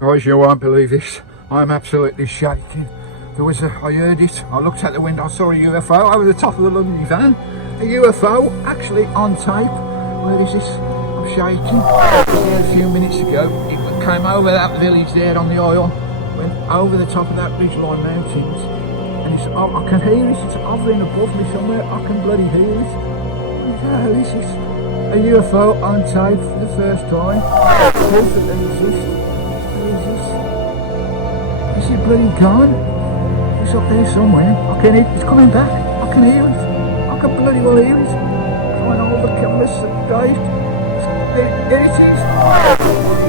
Guys, you won't believe this. I'm absolutely shaking. I heard it. I looked out the window, I saw a UFO over the top of the lovely van. A UFO actually on tape. Where is this? I'm shaking. There a few minutes ago, it came over that village there on the oil, went over the top of that ridgeline mountains, and it's, I can hear it. It's hovering above me somewhere. I can bloody hear it. What the hell is this? A UFO on tape for the first time. Proof that they exist. Where is this? Is it bloody gone? It's up there somewhere. I can hear it. It's coming back. I can hear it. I can bloody well hear it. Trying all the cameras, guys. There it is.